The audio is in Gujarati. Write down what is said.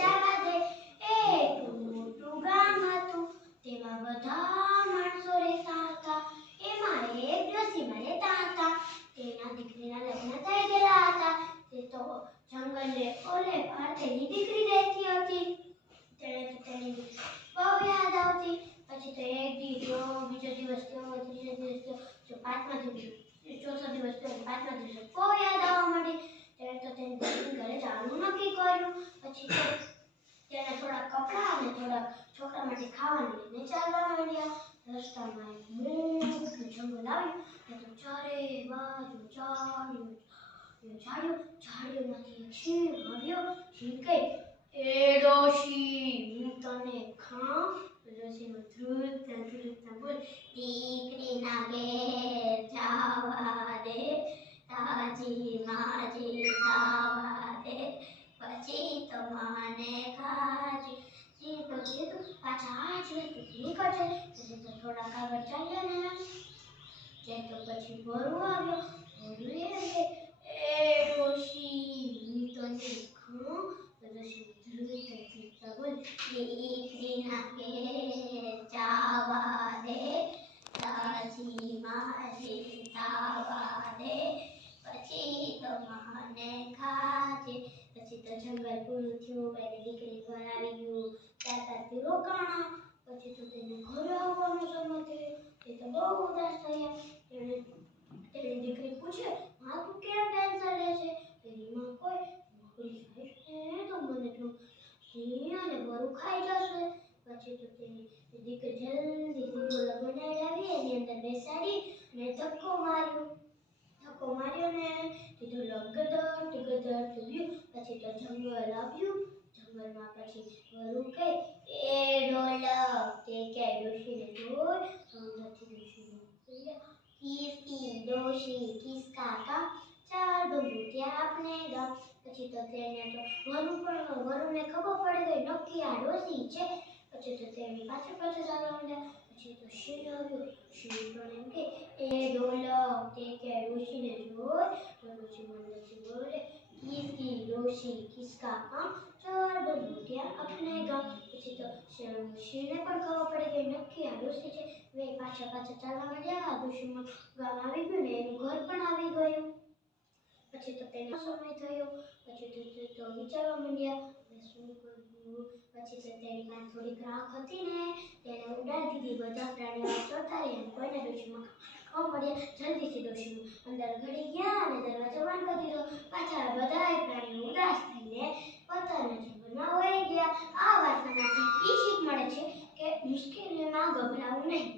જવા દે. એટલું મોટું ગામ હતું, તેમાં બધા માણસો રહેતા હતા. એમાં એક ડોશીમા રહેતા હતા. તેના દીકરીના લગ્ન થઈ ગયા હતા. તે તો જંગલે ઓલે પાર તેની દીકરી રહેતી હતી. તેણે તો તેની બહુ યાદ આવતી. પછી તો એક દી ગયો, બીજો દિવસ ગયો, ત્રીજો દિવસ ગયો, પાંચમા દિવસ ચોથો દિવસ ગયો, પાંચમા દિવસે બહુ યાદ આવવા માંડી. તેણે તો તેની દીકરી ઘરે જવાનું નક્કી કર્યું. પછી તો તેણે થોડા કપડાં અને થોડા છોકરા માટે ખાવાનું લઈને ચાલવા માંડ્યા. રસ્તામાં એક મોટું જંગલ આવ્યું. તે તો ચારે બાજુ ઝાડીઓમાંથી એક સિંહ આવ્યો. સિંહ કહે, એ ડોશી, હું તને ખાઉં? ડોશીમાં ધ્રુજતા બોલ, દીકરીના ઘેર જવા દે, તાજી માજી ખાવા દે, પછી તો મને ખાજે. સિંહ તો કીધું, પાછા આ જ રસ્તે નીકળશે. પછી તો થોડાક આગળ ચાલ્યા ને તે તો પછી વરુ આવ્યો. વરુએ કહે, એ ડોશી, હું તને ખાઉં? ડોશી ધ્રુજતા બોલ, દીકરીના ઘેર જવા દે, તાજી માજી ખાવા દે, પછી તો મને ખાજે. પછી તો જંગલ પૂરું થયું. એની દીકરી ઘર આવી ગયું. 4-5 દી રોકાણા. પછી તો તેને ઘરે આવવાનો સમય થયો. તે તો બહુ ઉદાસ થયા. તેની દીકરી પૂછે, માં તું કેમ ટેન્શન લે છે? તેની માં કોઈ નોકરી જાય તો મને તો સિંહ અને વરુ ખાઈ જશે. પછી તો તેની દીકરી જલ્દીથી ઢોલો બનાવી એની અંદર બેસાડી અને ધક્કો માર્યો ને તે ઢોલો ગદડ ગયું. પછી તો જંગલ આવ્યું. જંગલમાં પછી વરુ કહે, એ ઢોલક, તે ક્યાંય ડોશીને જોઈ? અંદરથી ડોશીને બોલ્યા, કિસકી ડોશી કિસકા કામ, ચાલ બબૂટિયા આપને ગામ. પછી તો તેને તો વરુને ખબર પડી ગઈ, નક્કી આ ડોશી છે. પછી તો તેની પાછળ ચાલવા માંડ્યા. પછી તો સિંહ આવ્યો. સિંહ પણ એમ કે, એ ઢોલક, તે ક્યાંય ડોશીને જોઈ? તો ડોશી મંદિરથી બોલે, કિસકી ડોશી કિસકા કામ, ચાલ બબૂટિયા આપને ગામ. પછી તો સિંહને પણ ખબર પડી ગઈ, નક્કી આ ડોશી છે. વે પાછા ચાલવા માંડ્યા. ડોશીમાં ગામ આવી ગયું ને એનું ઘર પણ આવી ગયું. પછી તો તેનો સમય થયો. પછી તો વિચારવા માંડ્યા, શું કરવું? પછી તો તેની પાસે થોડીક રાખ હતી ને તેને ઉડાડી દીધી. બધા પ્રાણીઓ ચોરતા રહ્યા. કોઈને ડોશીમાં ખાવા મળ્યા. જલ્દીથી ડોશીમાં અંદર ઘડી ગયા અને દરવાજો બંધ કરી દીધો. પાછા બધાય પ્રાણીઓ ઉદાસ થઈને પોતાના જીવનમાં વહી ગયા. આ વાર્તામાંથી એ શીખ મળે છે કે મુશ્કેલીમાં ગભરાવું નહીં.